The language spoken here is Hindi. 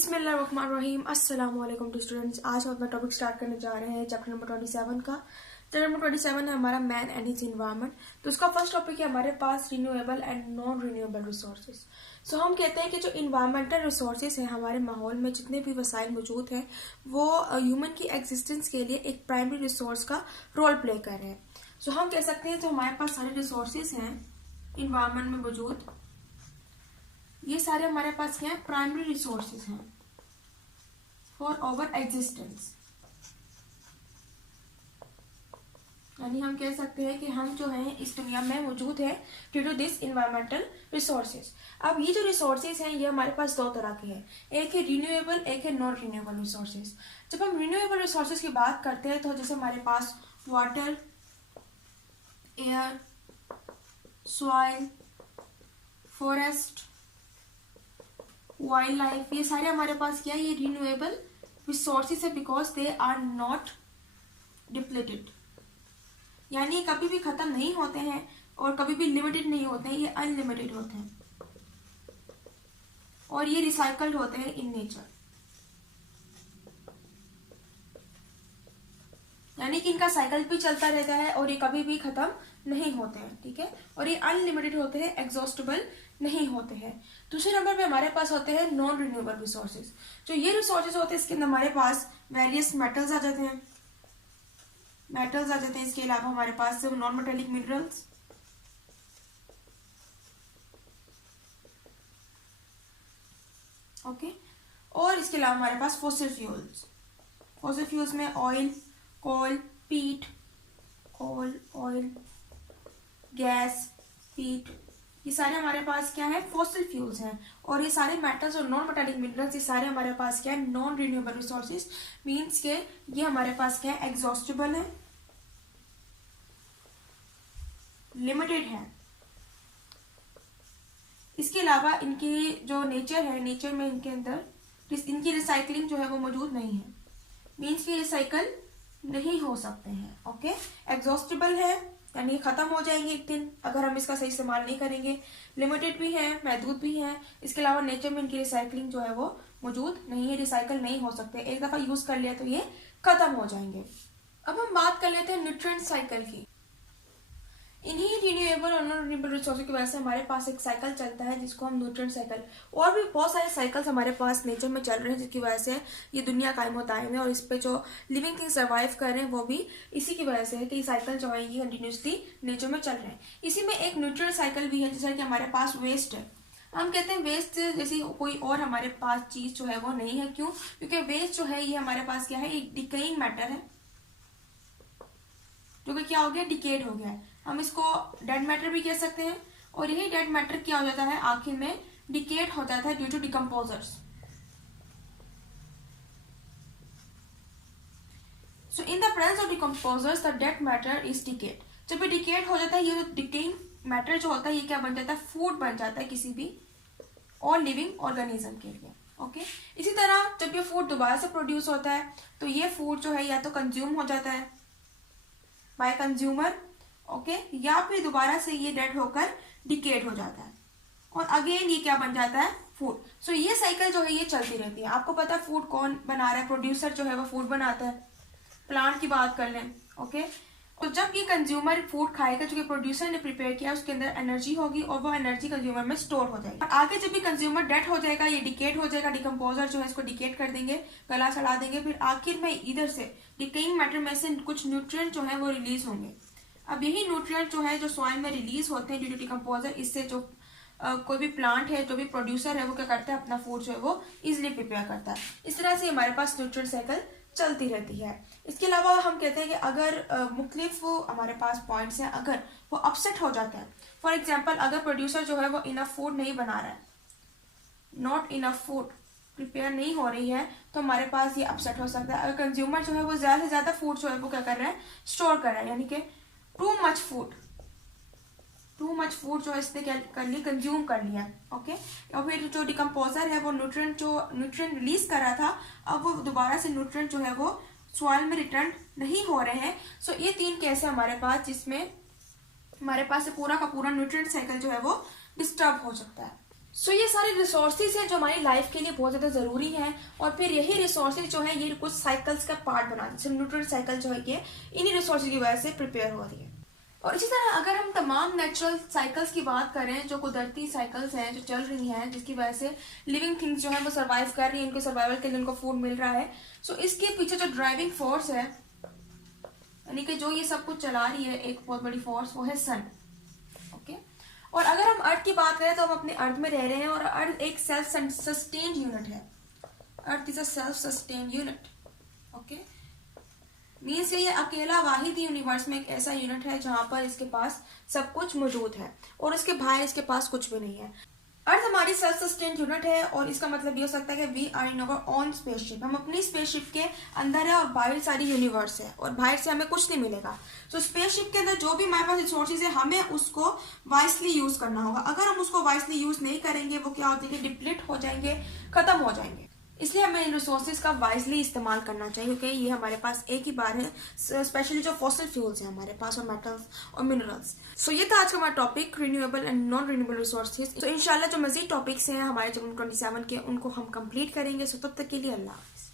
बिस्मिल्लाहिर्रहमानिर्रहीम अस्सलाम वालेकुम टू स्टूडेंट्स। आज हम अपना टॉपिक स्टार्ट करने जा रहे हैं चैप्टर नंबर 27 का। चैप्टर नंबर 27 है हमारा मैन एंड हिज एनवायरनमेंट। तो उसका फर्स्ट टॉपिक है हमारे पास renewable and non renewable resources. So हम कहते हैं कि जो इन्वायरमेंटल रिसोर्सेज हैं हमारे माहौल में जितने भी वसाइल मौजूद हैं वो ह्यूमन की एग्जिस्टेंस के लिए एक प्राइमरी रिसोर्स का रोल प्ले कर रहे हैं। सो हम कह सकते हैं जो हमारे पास सारे रिसोर्सेज हैं इन्वायरमेंट में मौजूद, ये सारे हमारे पास क्या है, प्राइमरी रिसोर्सेज हैं फॉर आवर एग्जिस्टेंस। यानी हम कह सकते हैं कि हम जो है इस दुनिया में मौजूद है due to this environmental resources. अब ये जो रिसोर्सेज हैं ये हमारे पास दो तरह के हैं, एक है रिन्यूएबल, एक है नॉन रिन्यूएबल रिसोर्सेज। जब हम रिन्यूएबल रिसोर्सेज की बात करते हैं तो जैसे हमारे पास water, air, soil, forest, wild life, ये सारे हमारे पास क्या है, ये रिन्यूएबल रिसोर्सेज है because they are not depleted. यानी कभी भी खत्म नहीं होते हैं और कभी भी लिमिटेड नहीं होते हैं, ये अनलिमिटेड होते हैं और ये रिसाइकल्ड होते हैं इन नेचर। यानी कि इनका साइकिल भी चलता रहता है और ये कभी भी खत्म नहीं होते हैं, ठीक है। और ये अनलिमिटेड होते हैं, एग्जॉस्टेबल नहीं होते हैं। दूसरे नंबर पे हमारे पास होते हैं नॉन रिन्यूएबल रिसोर्सेज। जो ये रिसोर्सेज होते हैं इसके अंदर हमारे पास वेरियस मेटल्स आ जाते हैं, इसके अलावा हमारे पास नॉन मेटेलिक मिनरल्स, ओके। और इसके अलावा हमारे पास फॉसिल फ्यूल्स में ऑयल, कोल, पीट, ऑयल, गैस, पीट, ये सारे हमारे पास क्या है, फॉसिल फ्यूल्स हैं। और ये सारे मेटल्स और नॉन मेटालिक मिनरल्स ये सारे हमारे पास क्या है, नॉन रिन्यूएबल रिसोर्सेज। मींस के ये हमारे पास क्या है, एग्जॉस्टेबल है, लिमिटेड है। इसके अलावा इनकी जो नेचर है, नेचर में इनके अंदर इनकी रिसाइकलिंग जो है वो मौजूद नहीं है। मींस के रिसाइकल नहीं हो सकते हैं, ओके। एग्जॉस्टेबल है यानी खत्म हो जाएंगे एक दिन अगर हम इसका सही इस्तेमाल नहीं करेंगे। लिमिटेड भी है, महदूद भी है। इसके अलावा नेचर में इनकी रिसाइकलिंग जो है वो मौजूद नहीं है, रिसाइकल नहीं हो सकते, एक दफा यूज कर लिया तो ये खत्म हो जाएंगे। अब हम बात कर लेते हैं न्यूट्रिएंट साइकिल की। इन्हीं रिन्यूएबल और नॉन रिन्यूएबल रिसोर्सेज की वजह से हमारे पास एक साइकिल चलता है जिसको हम न्यूट्रिएंट साइकिल, और भी बहुत सारे साइकिल्स हमारे पास नेचर में चल रहे हैं जिसकी वजह से ये दुनिया कायम होता है और इस पे जो लिविंग थिंग सर्वाइव कर रहे हैं वो भी इसी की वजह से है कि साइकिल जो है ये कंटिन्यूसली नेचर में चल रहे हैं। इसी में एक न्यूट्रिएंट साइकिल भी है, जैसा कि हमारे पास वेस्ट है। हम कहते हैं वेस्ट जैसी कोई और हमारे पास चीज जो है वो नहीं है। क्यों? क्योंकि वेस्ट जो है ये हमारे पास क्या है, एक डिकेइंग मैटर है जो कि क्या हो गया, डिकेड हो गया है। हम इसको डेड मैटर भी कह सकते हैं और यही डेड मैटर क्या हो जाता है, आखिर में डिकेड हो जाता है due to decomposers. So in the presence of decomposers the dead matter is decayed. जब ये डिकेड हो जाता है, ये डिकेइंग मैटर जो होता है ये क्या बन जाता है, फूड बन जाता है किसी भी और लिविंग ऑर्गेनिज्म के लिए, ओके। इसी तरह जब ये फूड दोबारा से प्रोड्यूस होता है तो ये फूड जो है या तो कंज्यूम हो जाता है बाय कंज्यूमर, ओके, या फिर दोबारा से ये डेड होकर डिकेड हो जाता है और अगेन ये क्या बन जाता है, फूड। सो ये साइकिल जो है ये चलती रहती है। आपको पता है फूड कौन बना रहा है, प्रोड्यूसर जो है वो फूड बनाता है। प्लांट की बात कर लें, ओके। तो जब ये कंज्यूमर फूड खाएगा जो कि प्रोड्यूसर ने प्रिपेयर किया, उसके अंदर एनर्जी होगी और वो एनर्जी कंज्यूमर में स्टोर हो जाएगी। और आगे जब भी कंज्यूमर डेड हो जाएगा, ये डिकेड हो जाएगा, डिकम्पोजर जो है इसको डिकेड कर देंगे, गला चढ़ा देंगे, फिर आखिर में इधर से डिकेइंग मैटर में से कुछ न्यूट्रिएंट जो है वो रिलीज होंगे। अब यही न्यूट्रिएंट जो है जो सॉइल में रिलीज होते हैं ड्यू टू डिकम्पोजर, इससे जो कोई भी प्लांट है, जो भी प्रोड्यूसर है वो क्या करता है, अपना फूड जो है वो इजिली प्रिपेयर करता है। इस तरह से हमारे पास न्यूट्रिएंट साइकिल चलती रहती है। इसके अलावा हम कहते हैं कि अगर मुख्तलिफ हमारे पास पॉइंट्स हैं, अगर वो अपसेट हो जाता है, फॉर एग्जाम्पल अगर प्रोड्यूसर जो है वो इनफ फूड नहीं बना रहा है, नॉट इनफ फूड प्रिपेयर नहीं हो रही है, तो हमारे पास ये अपसेट हो सकता है। अगर कंज्यूमर जो है वो ज्यादा से ज्यादा फूड जो है वो क्या कर रहा है, स्टोर कर रहा है, यानी कि टू मच फूड जो है इसने क्या कर लिया, कंज्यूम कर लिया, ओके। और फिर जो डिकम्पोजर है वो न्यूट्रिएंट रिलीज कर रहा था, अब वो दोबारा से न्यूट्रिएंट जो है वो सॉइल में रिटर्न नहीं हो रहे हैं। सो ये तीन केस है हमारे पास जिसमें हमारे पास पूरा का पूरा न्यूट्रिएंट साइकिल जो है वो डिस्टर्ब हो सकता है। सो ये सारे रिसोर्सेज हैं जो हमारी लाइफ के लिए बहुत ज़्यादा ज़रूरी हैं, और फिर यही रिसोर्सेज जो है ये कुछ साइकिल्स का पार्ट बनाते हैं। न्यूट्रिएंट साइकिल जो है ये इन्हीं रिसोर्सेज की वजह से प्रिपेयर हो रही है। और इसी तरह अगर हम तमाम नेचुरल साइकिल्स की बात करें, जो कुदरती साइकिल्स हैं जो चल रही हैं, जिसकी वजह से लिविंग थिंग्स जो है वो सर्वाइव कर रही हैं, उनके सर्वाइवल के लिए उनको फूड मिल रहा है, सो इसके पीछे जो ड्राइविंग फोर्स है, यानी कि जो ये सब कुछ चला रही है एक बहुत बड़ी फोर्स, वो है सन। ओके, और अगर हम अर्थ की बात करें तो हम अपने अर्थ में रह रहे हैं, और अर्थ एक सेल्फ सस्टेन्ड यूनिट है। Earth is a self sustained unit. Okay, means ये अकेला वाहिद यूनिवर्स में एक ऐसा यूनिट है जहां पर इसके पास सब कुछ मौजूद है और उसके बाहर इसके पास कुछ भी नहीं है। अर्थ हमारी सेल्फ सस्टेन्ड यूनिट है, और इसका मतलब ये हो सकता है कि we are in our own spaceship. हम अपनी स्पेसशिप के अंदर है और बाहर सारी यूनिवर्स है, और बाहर से हमें कुछ नहीं मिलेगा। तो स्पेसशिप के अंदर जो भी हमारे पास रिसोर्सेज है, हमें उसको वाइसली यूज करना होगा। अगर हम उसको वाइसली यूज नहीं करेंगे, वो क्या हो जाएंगे, डिप्लीट हो जाएंगे, खत्म हो जाएंगे। इसलिए हमें इन रिसोर्सेज का वाइजली इस्तेमाल करना चाहिए, क्योंकि ये हमारे पास एक ही बार है, स्पेशली जो फॉसिल फ्यूल्स हैं हमारे पास, और मेटल्स और मिनरल्स। सो ये था आज का हमारा topic, renewable and non renewable resources. तो इंशाल्लाह जो मजीद टॉपिक्स हैं हमारे 27 के, उनको हम कंप्लीट करेंगे। सो तब तक के लिए अल्लाह हाफिज़।